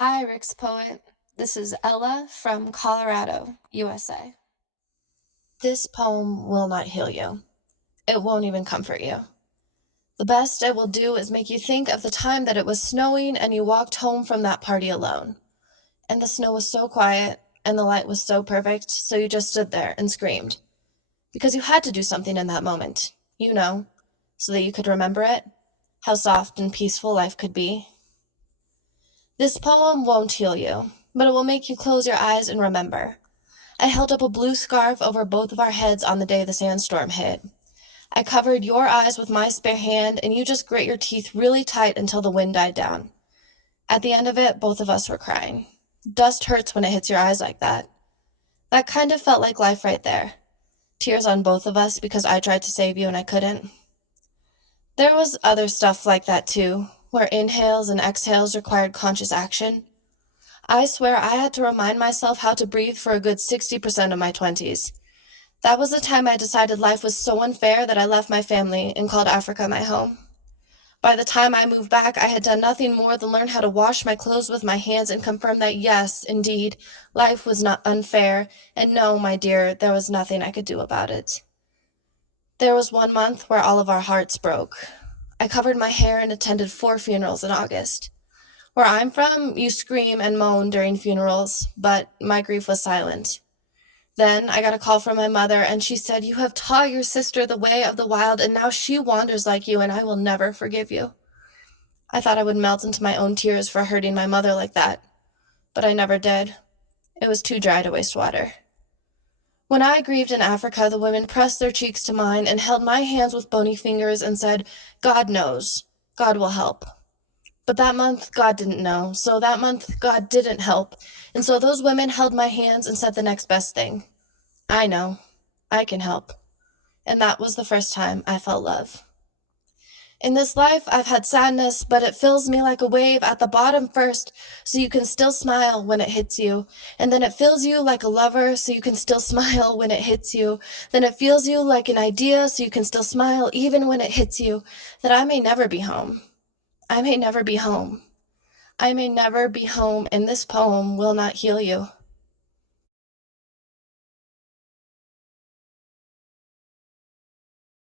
Hi, Rixpoet. This is Ella from Colorado, USA. This poem will not heal you. It won't even comfort you. The best it will do is make you think of the time that it was snowing and you walked home from that party alone. And the snow was so quiet and the light was so perfect, so you just stood there and screamed. Because you had to do something in that moment, so that you could remember it, how soft and peaceful life could be. This poem won't heal you, but it will make you close your eyes and remember. I held up a blue scarf over both of our heads on the day the sandstorm hit. I covered your eyes with my spare hand, and you just grit your teeth really tight until the wind died down. At the end of it, both of us were crying. Dust hurts when it hits your eyes like that. That kind of felt like life right there. Tears on both of us because I tried to save you and I couldn't. There was other stuff like that too, where inhales and exhales required conscious action. I swear I had to remind myself how to breathe for a good 60% of my 20s. That was the time I decided life was so unfair that I left my family and called Africa my home. By the time I moved back, I had done nothing more than learn how to wash my clothes with my hands and confirm that yes, indeed, life was not unfair, and no, my dear, there was nothing I could do about it. There was 1 month where all of our hearts broke. I covered my hair and attended 4 funerals in August. Where I'm from, you scream and moan during funerals, but my grief was silent. Then I got a call from my mother, and she said, "You have taught your sister the way of the wild, and now she wanders like you, and I will never forgive you." I thought I would melt into my own tears for hurting my mother like that, but I never did. It was too dry to waste water. When I grieved in Africa, the women pressed their cheeks to mine and held my hands with bony fingers and said, "God knows. God will help." But that month, God didn't know. So that month, God didn't help. And so those women held my hands and said the next best thing. "I know. I can help." And that was the first time I felt love. In this life, I've had sadness, but it fills me like a wave at the bottom first, so you can still smile when it hits you. And then it fills you like a lover, so you can still smile when it hits you. Then it feels you like an idea, so you can still smile even when it hits you. That I may never be home. I may never be home. I may never be home, and this poem will not heal you.